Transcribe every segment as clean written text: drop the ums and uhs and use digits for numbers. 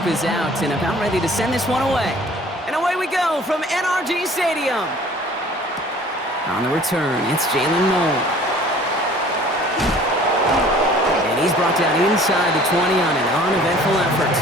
group is out and about ready to send this one away. And away we go from NRG Stadium. On the return, it's Jalen Moore. And he's brought down inside the 20 on an uneventful effort.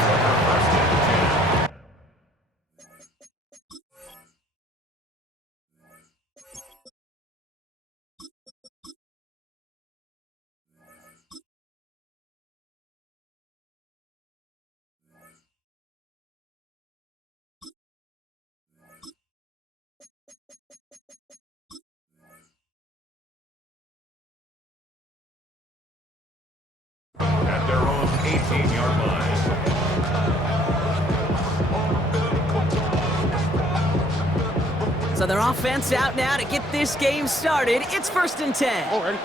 At their own 18-yard line. So their offense out now to get this game started. It's 1st and 10. Oh, ready?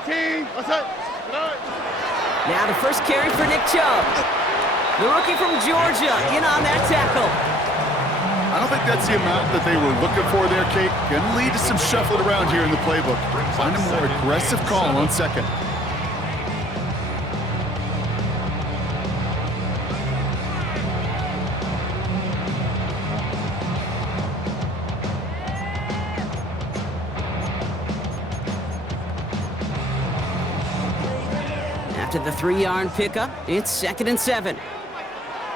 18. What's up? Now the first carry for Nick Chubb. The rookie from Georgia in on that tackle. I don't think that's the amount that they were looking for there, Kate. Going to lead to some shuffling around here in the playbook. Find a more aggressive call on second. After the 3-yard pickup, it's 2nd and 7.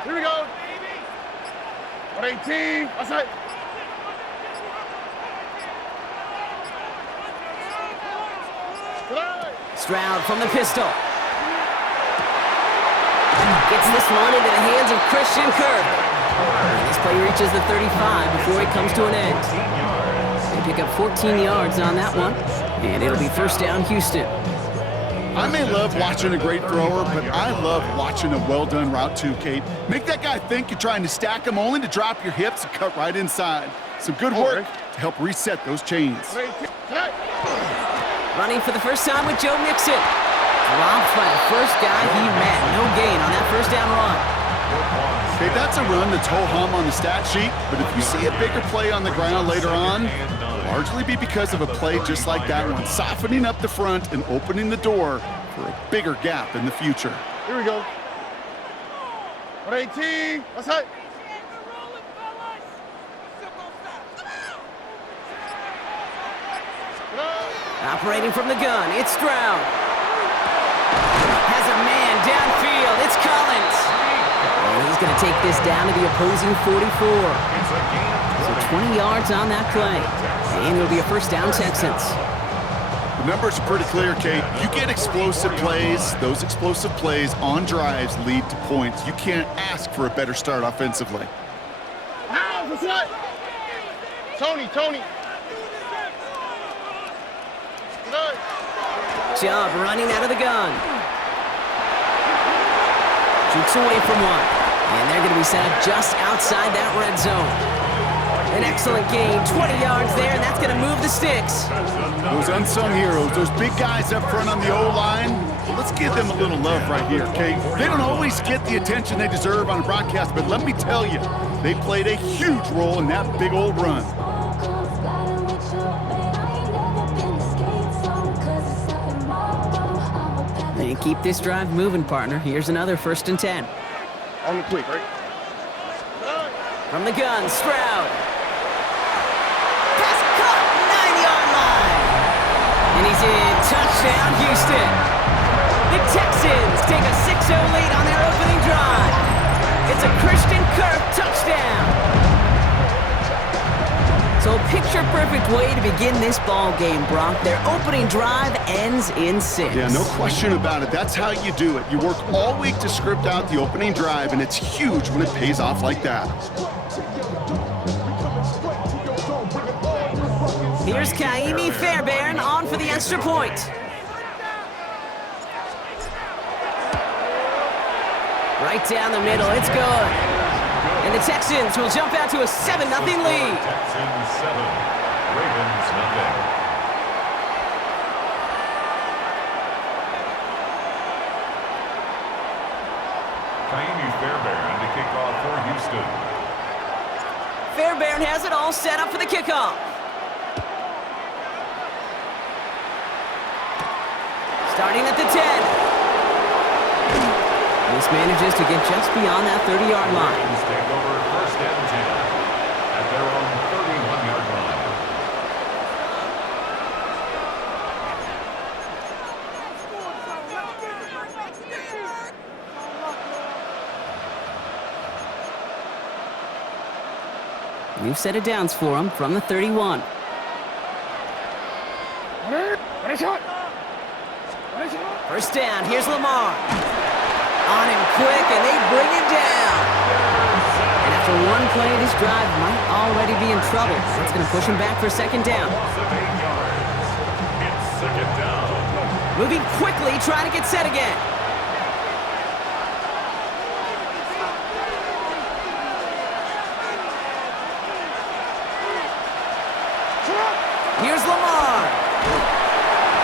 Here we go. 18. What's that? Stroud from the pistol. Gets this one into the hands of Christian Kirk. And this play reaches the 35 before it comes to an end. They pick up 14 yards on that one, and it'll be 1st down Houston. I may love watching a great thrower, but I love watching a well-done route too, Kate. Make that guy think you're trying to stack him only to drop your hips and cut right inside. Some good work to help reset those chains. Running for the first time with Joe Mixon. Dropped by the first guy he met. No gain on that 1st down run. Okay, that's a run that's ho-hum on the stat sheet, but if you see a bigger play on the ground later on, largely be because of a play just like that one, softening up the front and opening the door for a bigger gap in the future. Here we go. 18. What's that? Operating from the gun, it's Stroud. Has a man downfield, it's Collins. And he's going to take this down to the opposing 44. So 20 yards on that play. And it'll be a 1st down Texans. The numbers are pretty clear, Kate. You get explosive plays. Those explosive plays on drives lead to points. You can't ask for a better start offensively. What's that? Tony. Chubb running out of the gun. Jukes away from one. And they're going to be set up just outside that red zone. An excellent gain, 20 yards there, and that's going to move the sticks. Those unsung heroes, those big guys up front on the O-line, let's give them a little love right here, okay? They don't always get the attention they deserve on a broadcast, but let me tell you, they played a huge role in that big old run. And keep this drive moving, partner. Here's another 1st and 10. On the quick, right? From the gun, Stroud. Pass caught, 9-yard line. And he's in. Touchdown, Houston. The Texans take a 6-0 lead on their opening drive. It's a Christian Kirk touchdown. So picture-perfect way to begin this ball game, Brock. Their opening drive ends in 6. Yeah, no question about it. That's how you do it. You work all week to script out the opening drive, and it's huge when it pays off like that. Here's Kaimi Fairbairn on for the extra point. Right down the middle, it's good. And the Texans will jump out to a 7-0 lead. Texans 7, Ravens nothing. Kaimi Fairbairn to kick off for Houston. Fairbairn has it all set up for the kickoff. Starting at the 10. offense manages to get just beyond that 30-yard line. Ravens take over first and 10 at their own 31-yard line. New set of downs for him from the 31. First down, here's Lamar. On him quick, and they bring him down. And after one play, this drive might already be in trouble. That's going to push him back for second down. Loss of 8 yards. It's second down. Moving quickly, trying to get set again. Here's Lamar.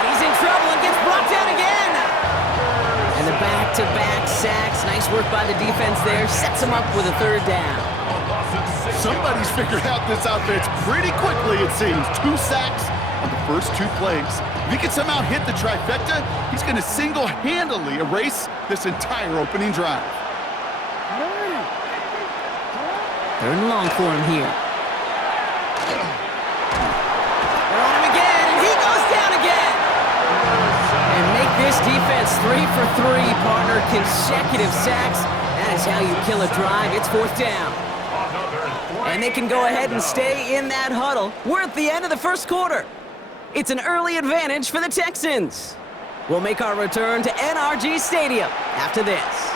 He's in trouble and gets brought down again. And the back-to-back sacks. Nice work by the defense there. Sets him up with a third down. Somebody's figured out this offense pretty quickly, it seems. 2 sacks on the first 2 plays. If he can somehow hit the trifecta, he's going to single-handedly erase this entire opening drive. Third and long for him here. They're on him again, and he goes down again. And make this defense 3 for 3, partner. Consecutive sacks. That is how you kill a drive. It's fourth down. And they can go ahead and stay in that huddle. We're at the end of the first quarter. It's an early advantage for the Texans. We'll make our return to NRG Stadium after this.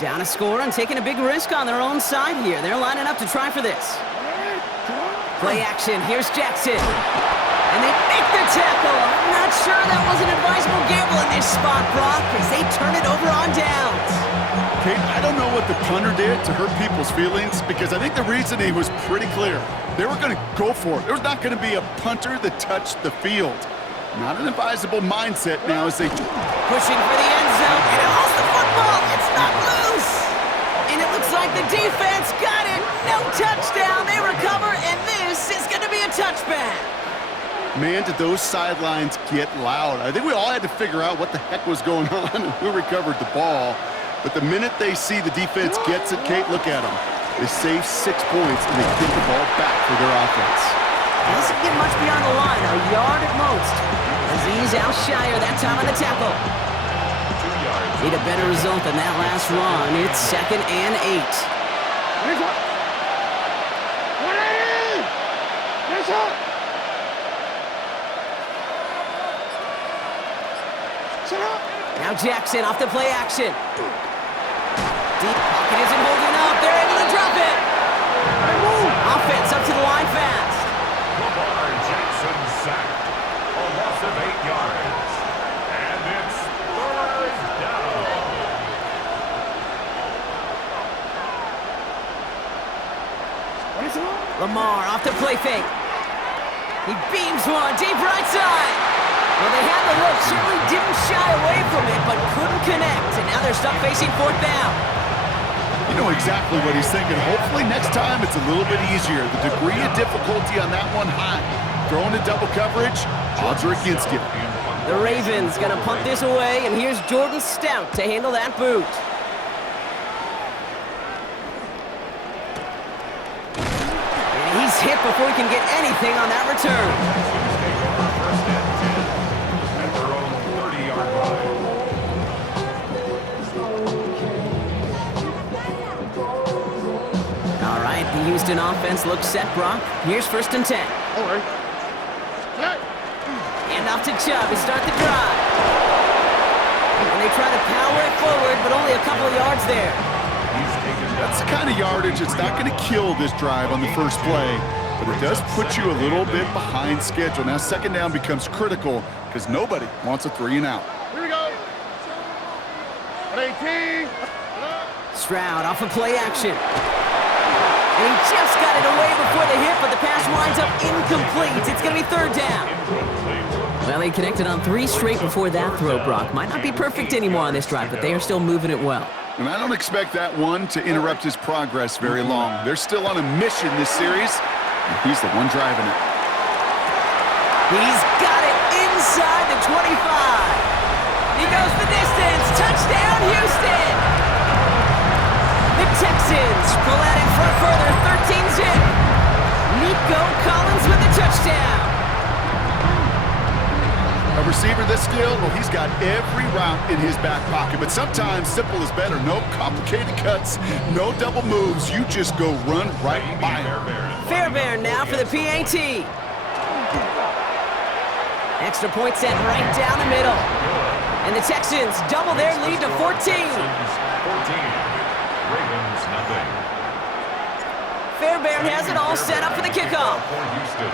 Down a score and taking a big risk on their own side here. They're lining up to try for this. Play action. Here's Jackson. And they make the tackle. I'm not sure that was an advisable gamble in this spot, Brock, as they turn it over on downs. Kate, I don't know what the punter did to hurt people's feelings, because I think the reasoning was pretty clear. They were going to go for it. There was not going to be a punter that touched the field. Not an advisable mindset now as they... Pushing for the end zone, and it lost the football. It's not loose. And it looks like the defense got it. No touchdown. They recover, and this is going to be a touchback. Man, did those sidelines get loud. I think we all had to figure out what the heck was going on and who recovered the ball. But the minute they see the defense gets it, Kate, look at them. They save 6 points, and they get the ball back for their offense. Doesn't get much beyond the line, a yard at most. Azeez Al-Shire that time on the tackle. 2 yards. Need a better result than that last run. It's second and 8. Now Jackson off the play action. Deep pocket isn't holding up. They're able to drop it. Offense up to the line fast. Lamar Jackson sacked. A loss of 8 yards. And it's third down. Lamar off the play fake. He beams one deep right side. Well, they had the look, certainly didn't shy away from it, but couldn't connect. And now they're stuck facing fourth down. You know exactly what he's thinking. Hopefully next time it's a little bit easier. The degree of difficulty on that one high. Throwing to double coverage, odds are against you. The Ravens gonna punt this away, and here's Jordan Stout to handle that boot. And he's hit before he can get anything on that return. All right, the Houston offense looks set, Brock. Here's first and 10. All right. And off to Chubb to start the drive. And they try to power it forward, but only a couple of yards there. That's the kind of yardage that's not going to kill this drive on the first play, but it does put you a little bit behind schedule. Now second down becomes critical because nobody wants a 3 and out. Here we go. 18. Stroud off of play action. And he just got it away before the hit, but the pass winds up incomplete. It's going to be third down. Well, he connected on 3 straight before that throw, Brock. Might not be perfect anymore on this drive, but they are still moving it well. And I don't expect that one to interrupt his progress very long. They're still on a mission this series, and he's the one driving it. He's got it inside the 25. He goes the distance. Touchdown, Houston! The Texans pull out in front further, 13-zip. Nico Collins with the touchdown. A receiver this skilled, well, he's got every route in his back pocket, but sometimes simple is better. No complicated cuts, no double moves. You just go run right by him. Fairbairn now for the PAT. Extra point set right down the middle. And the Texans double their lead to 14. 14. Ravens nothing. Fairbairn has it all set up for the kickoff. For Houston.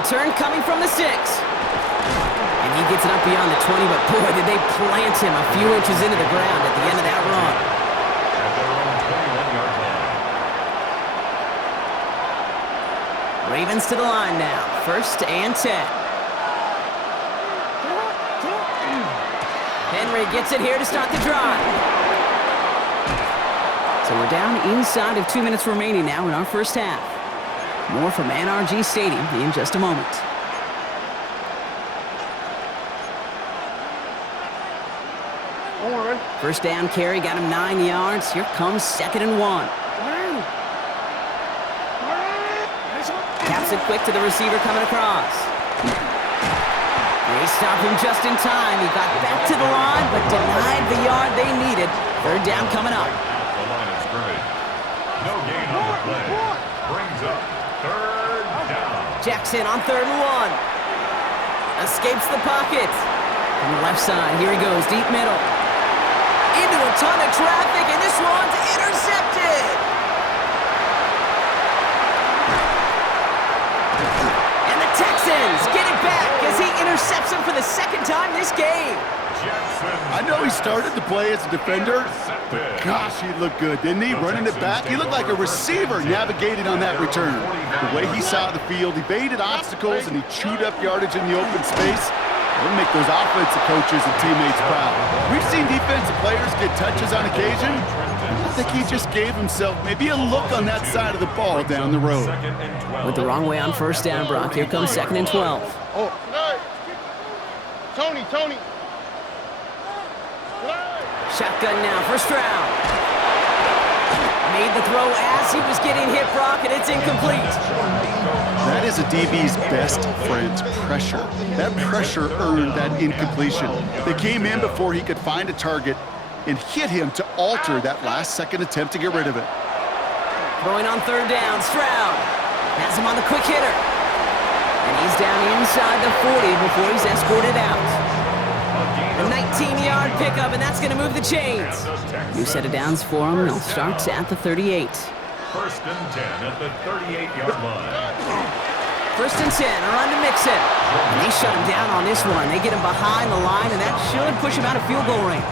Return coming from the 6. And he gets it up beyond the 20, but boy, did they plant him a few inches into the ground at the end of that run. At their own 21-yard line. Ravens to the line now. 1st and 10. Henry gets it here to start the drive. So we're down inside of 2 minutes remaining now in our first half. More from NRG Stadium in just a moment. First down carry, got him 9 yards. Here comes 2nd and 1. Taps it quick to the receiver coming across. They stop him just in time. He got back to the line, but denied the yard they needed. 3rd down coming up. The line of scrimmage. No gain on the play. Brings up 3rd down. Jackson on 3rd and 1. Escapes the pocket. On the left side, here he goes, deep middle. Into a ton of traffic, and this one's intercepted. And the Texans get it back as he intercepts him for the 2nd time this game. I know he started to play as a defender, but gosh, he looked good, didn't he? Running it back, he looked like a receiver navigating on that return. The way he saw the field, he baited obstacles and he chewed up yardage in the open space. It'll make those offensive coaches and teammates proud. We've seen defensive players get touches on occasion. I think he just gave himself maybe a look on that side of the ball down the road. Went the wrong way on 1st down, Brock. Here comes 2nd and 12. Oh, Tony. Shotgun now for Stroud. Made the throw as he was getting hit, Brock, and it's incomplete. That is a DB's best friend, pressure. That pressure earned that incompletion. They came in before he could find a target and hit him to alter that last-second attempt to get rid of it. Throwing on 3rd down, Stroud has him on the quick hitter. And he's down inside the 40 before he's escorted out. A 19-yard pickup, and that's going to move the chains. New set of downs for him. They'll start at the 38. 1st and 10 at the 38-yard line. 1st and 10, a run to Mixon. And they shut him down on this one. They get him behind the line, and that should push him out of field goal range.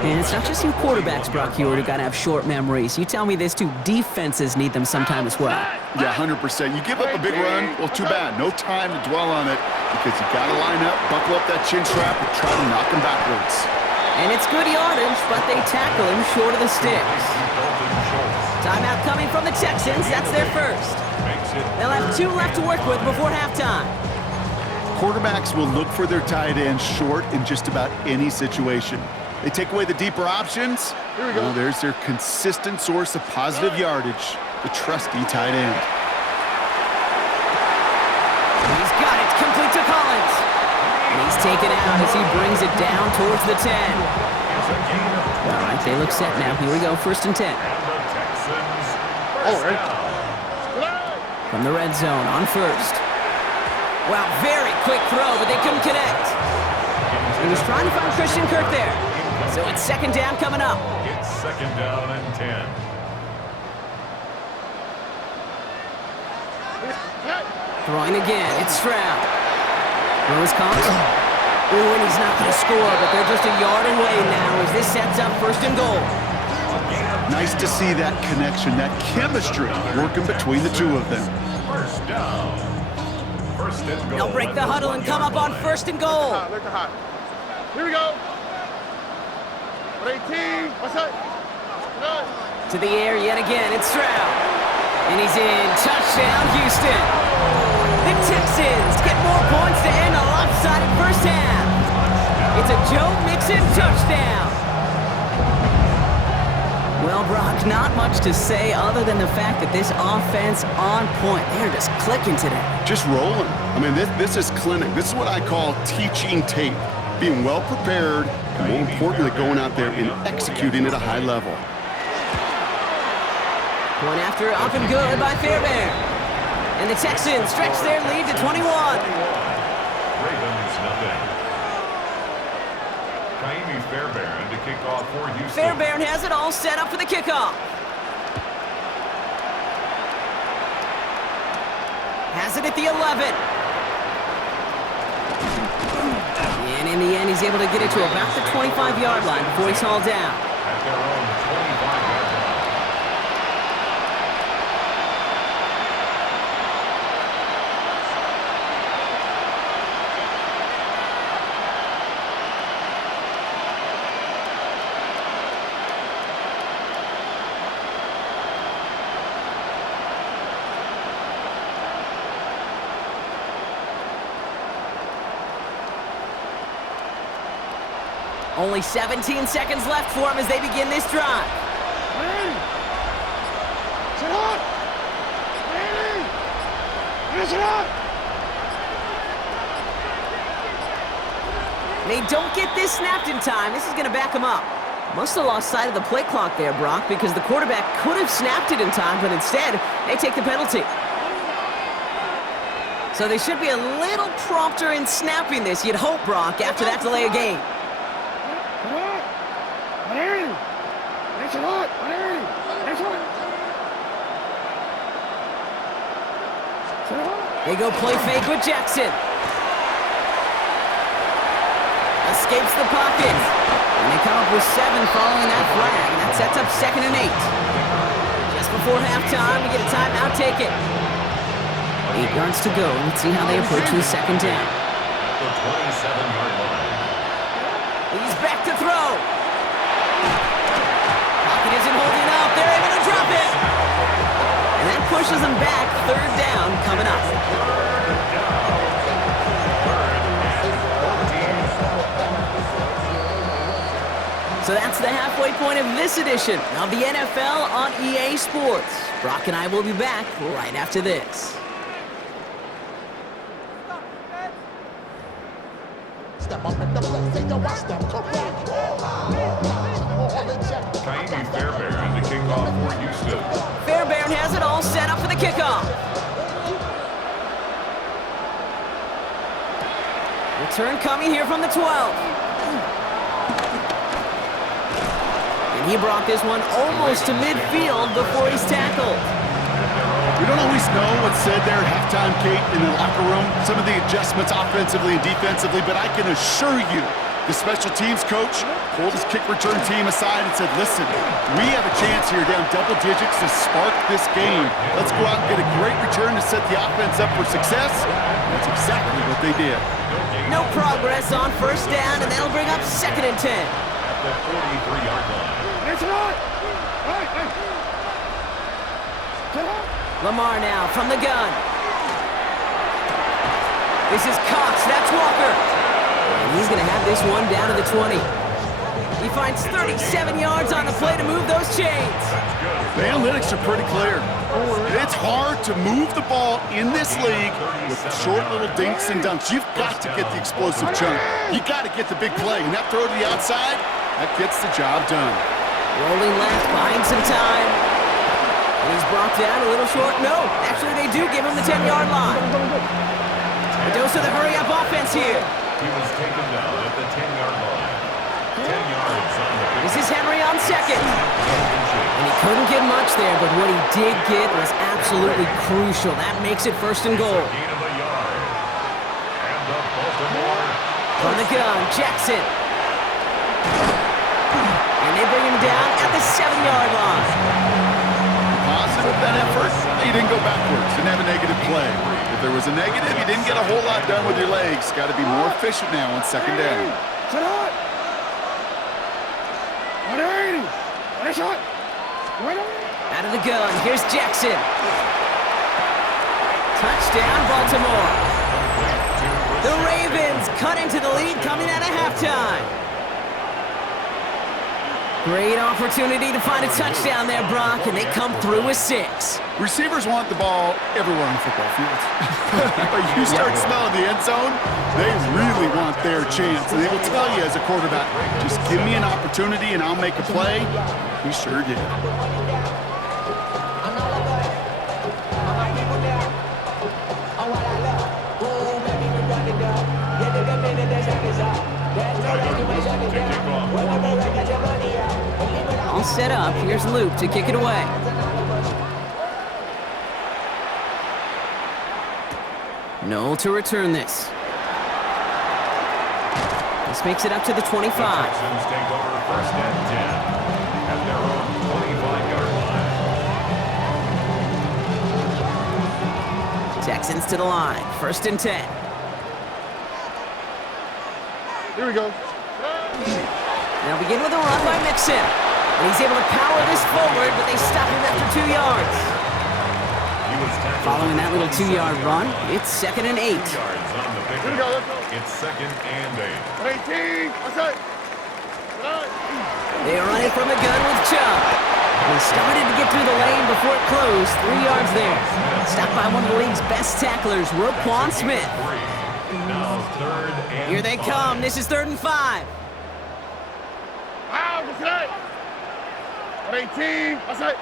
And it's not just you quarterbacks, Brock Huard, who got to have short memories. You tell me this too, defenses need them sometime as well. Yeah, 100%. You give up a big run, well, too bad. No time to dwell on it because you got to line up, buckle up that chin strap, and try to knock him backwards. And it's good yardage, but they tackle him short of the sticks. Timeout coming from the Texans. That's their first. They'll have 2 left to work with before halftime. Quarterbacks will look for their tight end short in just about any situation. They take away the deeper options. Here we go. Well, there's their consistent source of positive yardage, the trusty tight end. He's got it, complete to Collins. And he's taken out as he brings it down towards the 10. All right, they look set now. Here we go, 1st and 10. All right. From the red zone on 1st. Wow, very quick throw, but they couldn't connect. He was trying to find Christian Kirk there. So it's 2nd down coming up. It's 2nd down and 10. Throwing again, it's Stroud. Throws caught. Ooh, and he's not going to score, but they're just a yard away now as this sets up 1st and goal. Nice to see that connection, that chemistry working between the two of them. 1st down. 1st and goal. They'll break the huddle and come up on 1st and goal. Look hot. Here we go. 18. What's that? To the air yet again, it's Stroud. And he's in. Touchdown, Houston. The Texans get more points to end a lopsided first half. It's a Joe Mixon touchdown. Well, Brock, not much to say other than the fact that this offense on point. They're just clicking today. Just rolling. I mean, this is clinic. This is what I call teaching tape. Being well prepared, and more importantly, going out there and executing at a high level. Point after up and good by Fairbairn. And the Texans stretch their lead to 21. Ravens nothing. Kaimi Fairbairn to kick off for Houston. Fairbairn has it all set up for the kickoff. Has it at the 11. And in the end, he's able to get it to about the 25-yard line before he's hauled down. At their own 25-yard line. Only 17 seconds left for him as they begin this drive. Sit up! Sit up! They don't get this snapped in time. This is going to back them up. Must have lost sight of the play clock there, Brock, because the quarterback could have snapped it in time, but instead, they take the penalty. So they should be a little prompter in snapping this, you'd hope, Brock, after that delay of game. They go play fake with Jackson. Escapes the pocket. And they come up with 7 following that flag. And that sets up 2nd and 8. Just before halftime, we get a timeout taken. 8 yards to go. Let's see how they approach the second down. The 27-yard line. He's back to throw. Pocket isn't holding up. They're able to drop it. And that pushes them back. 3rd down coming up. So that's the halfway point of this edition of the NFL on EA Sports. Brock and I will be back right after this. Step up in the place, say yo, watch them correct. Kaimi Fairbairn to kick off for Houston. Fairbairn has it all set up for the kickoff. Return coming here from the 12. And he brought this one almost to midfield before he's tackled. We don't always know what's said there at halftime, Kate, in the locker room. Some of the adjustments offensively and defensively, but I can assure you, the special teams coach pulled his kick return team aside and said, listen, we have a chance here down double digits to spark this game. Let's go out and get a great return to set the offense up for success. And that's exactly what they did. No progress on 1st down, and that'll bring up 2nd and 10. At the 43-yard line. Lamar now from the gun. This is Cox, that's Walker. And he's going to have this one down to the 20. He finds 37 yards on the play to move those chains. The analytics are pretty clear. It's hard to move the ball in this league with short little dinks and dunks. You've got to get the explosive chunk. You got to get the big play. And that throw to the outside, that gets the job done. Rolling left, buying some time. And he's brought down a little short. No, actually they do give him the 10-yard line. A dose of the hurry-up offense here. He was taken down at the 10-yard line. 10 yards on the This is Henry on 2nd. And he couldn't get much there, but what he did get was absolutely crucial. That makes it 1st and goal. gain of a yard. And the Baltimore From the gun, Jackson. And they bring him down at the 7-yard line. Positive that effort, you didn't go backwards, didn't have a negative play. If there was a negative, you didn't get a whole lot done with your legs. Got to be more efficient now on 2nd down. Sit up! 180! Nice shot! 180! Out of the gun, here's Jackson. Touchdown, Baltimore. The Ravens cut into the lead coming out of halftime. Great opportunity to find a touchdown there, Brock, and they come through with 6. Receivers want the ball everywhere on football fields. But you start smelling the end zone, they really want their chance. And they will tell you as a quarterback, just give me an opportunity and I'll make a play. He sure did. All set up. Here's Luke to kick it away. Noel to return this. This makes it up to the 25. Texans take over first and 10 at their own 25-yard line. Texans to the line. First and 10. Here we go. They'll begin with a run by Mixon. And he's able to power this forward, but they stop him after 2 yards. He was tackled Following that little 2-yard run, it's 2nd and 8. 2 yards on the Here we go. pickup. Let's go. It's 2nd and 8. 18. What's that? They are running from the gun with Chubb. They started to get through the lane before it closed. 3 yards there. Stopped by one of the league's best tacklers, Roquan Smith. Now 3rd and Here they 5. come. This is 3rd and 5. Wow, what's that? 18. What's that?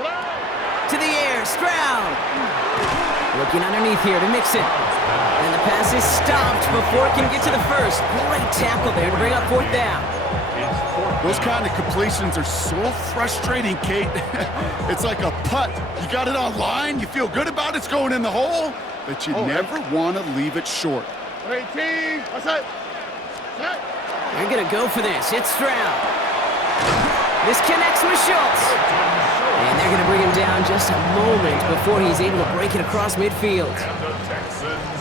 To the air, Stroud. Looking underneath here to Mixon. And the pass is stopped before it can get to the first. Great tackle there to bring up 4th down. Those kind of completions are so frustrating, Kate. It's like a putt. You got it on line, you feel good about it's going in the hole, but you never want to leave it short. 18. What's that? They're going to go for this. It's Stroud. This connects with Schultz. And they're going to bring him down just a moment before he's able to break it across midfield.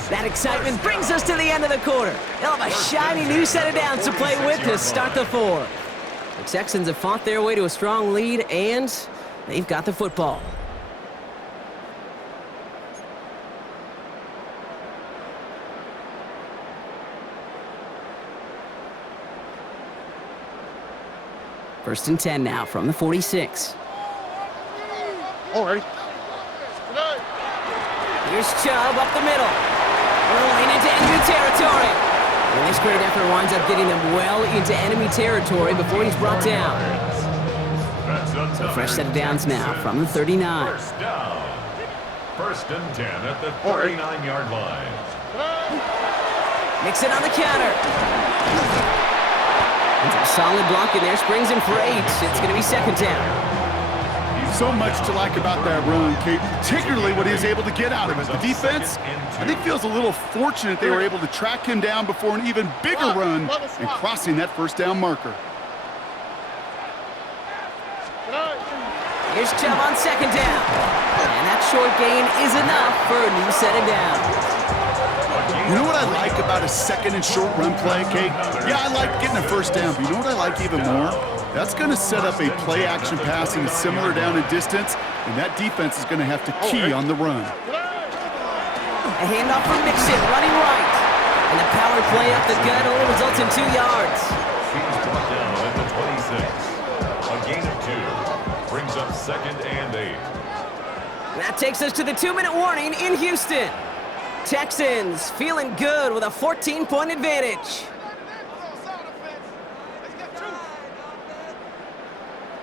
That excitement brings us to the end of the quarter. They'll have a shiny new set of downs to play with to start the 4. The Texans have fought their way to a strong lead, and they've got the football. First and 10 now from the 46. All right. Here's Chubb up the middle. Rolling into enemy territory. And this great effort winds up getting them well into enemy territory before he's brought down. A fresh set of downs now from the 39. First down. First and 10 at the 39-yard line. Mixon on the counter. And some solid blocking there. Springs him for 8. It's going to be 2nd down. So much to like about that run, Kate, particularly what he was able to get out of it. The defense, I think, feels a little fortunate they were able to track him down before an even bigger run and crossing that first down marker. Here's Chubb on 2nd down. And that short gain is enough for a new set of downs. You know what I like about a 2nd and short run play, Kate? Yeah, I like getting a first down, but you know what I like even more? That's going to set up a play-action pass in a similar down and distance, and that defense is going to have to key on the run. A handoff from Mixon, running right. And the power play up the gut only results in 2 yards. He's brought down at the 26. A gain of 2. Brings up 2nd and 8. That takes us to the 2-minute warning in Houston. Texans feeling good with a 14-point advantage.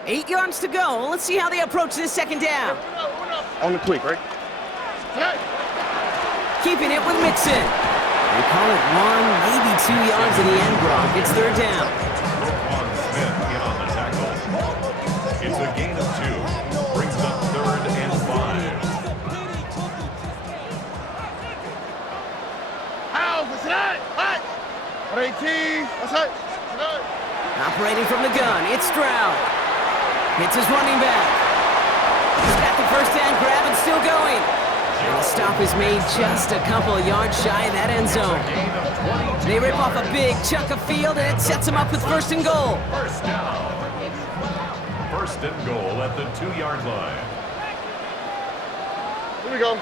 8 yards to go. Let's see how they approach this 2nd down. On the quick, right? Keeping it with Mixon. They call it 1, maybe 2 yards in the end, Brock. It's 3rd down. Roquan Smith in on the tackle. It's a gain of 2. Brings up 3rd and 5. How's the snap? What? 18. What's that? Operating from the gun, it's Stroud. Hits his running back. He's got the first down grab and still going. And the stop is made just a couple of yards shy of that end zone. They rip off a big chunk of field and it sets them up with 1st and goal. First down. first and goal at the 2-yard line. Here we go.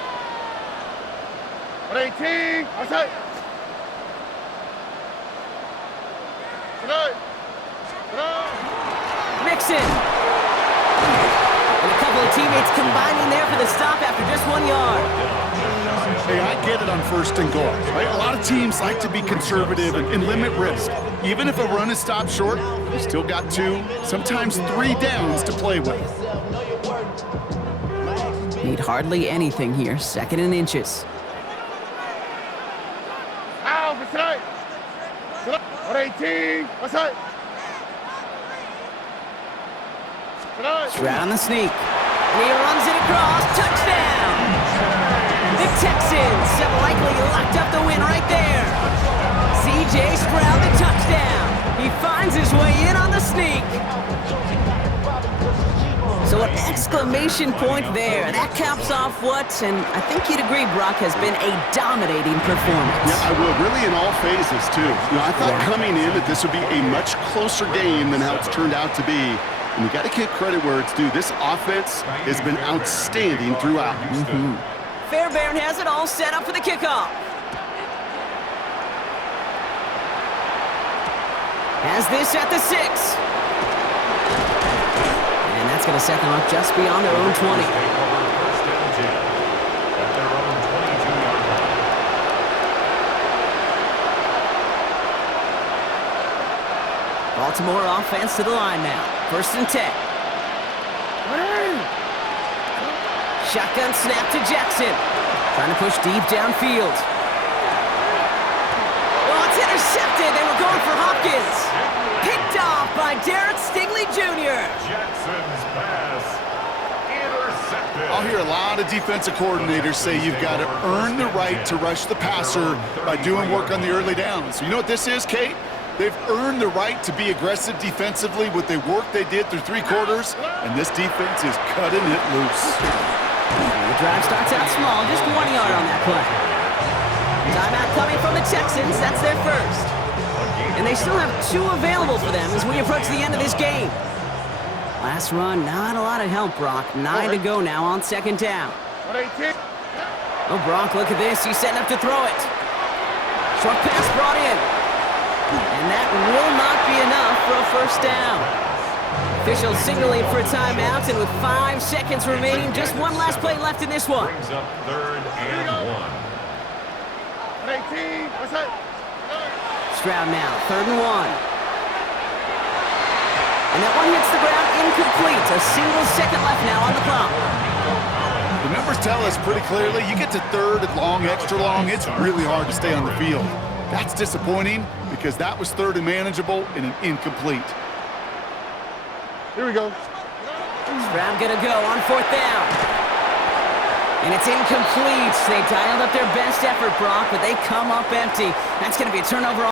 118. Outside. Tonight. Mixon. And a couple of teammates combining there for the stop after just 1 yard. Hey, I get it on first and goal, right? A lot of teams like to be conservative and limit risk. Even if a run is stopped short, you still got 2, sometimes 3 downs to play with. Need hardly anything here. 2nd and inches. Out for tonight. 118. Outside. Stroud on the sneak. And he runs it across. Touchdown! The Texans have likely locked up the win right there. C.J. Stroud, the touchdown. He finds his way in on the sneak. So an exclamation point there. That caps off what, and I think you'd agree, Brock, has been a dominating performance. Yeah, I would. Really in all phases, too. You know, I thought coming in that this would be a much closer game than how it's turned out to be. And you got to give credit where it's due. This offense has been outstanding throughout. Fairbairn has it all set up for the kickoff. Has this at the 6. And that's going to set them up just beyond their own 20. Take over first and 10 at their own 22-yard line. Baltimore offense to the line now. 1st and 10. Shotgun snap to Jackson. Trying to push deep downfield. Oh, it's intercepted. They were going for Hopkins. Picked off by Derek Stingley Jr. Jackson's pass intercepted. I'll hear a lot of defensive coordinators say you've got to earn the right to rush the passer by doing work on the early downs. You know what this is, Kate? They've earned the right to be aggressive defensively with the work they did through 3 quarters, and this defense is cutting it loose. The drive starts out small, just 1 yard on that play. Timeout coming from the Texans. That's their first. And they still have 2 available for them as we approach the end of this game. Last run, not a lot of help, Brock. 9 to go now on 2nd down. 118. Oh, Brock, look at this. He's setting up to throw it. Short pass brought in. And that will not be enough for a first down. Officials signaling for a timeout, and with 5 seconds remaining, just one last play left in this one. Brings up 3rd and 1. 118. Outside. Stroud now, 3rd and 1. And that one hits the ground incomplete. A single second left now on the clock. The numbers tell us pretty clearly, you get to 3rd and long, extra long, it's really hard to stay on the field. That's disappointing because that was 3rd and manageable and an incomplete. Here we go. Stroud gonna go on 4th down. And it's incomplete. They dialed up their best effort, Brock, but they come up empty. That's gonna be a turnover.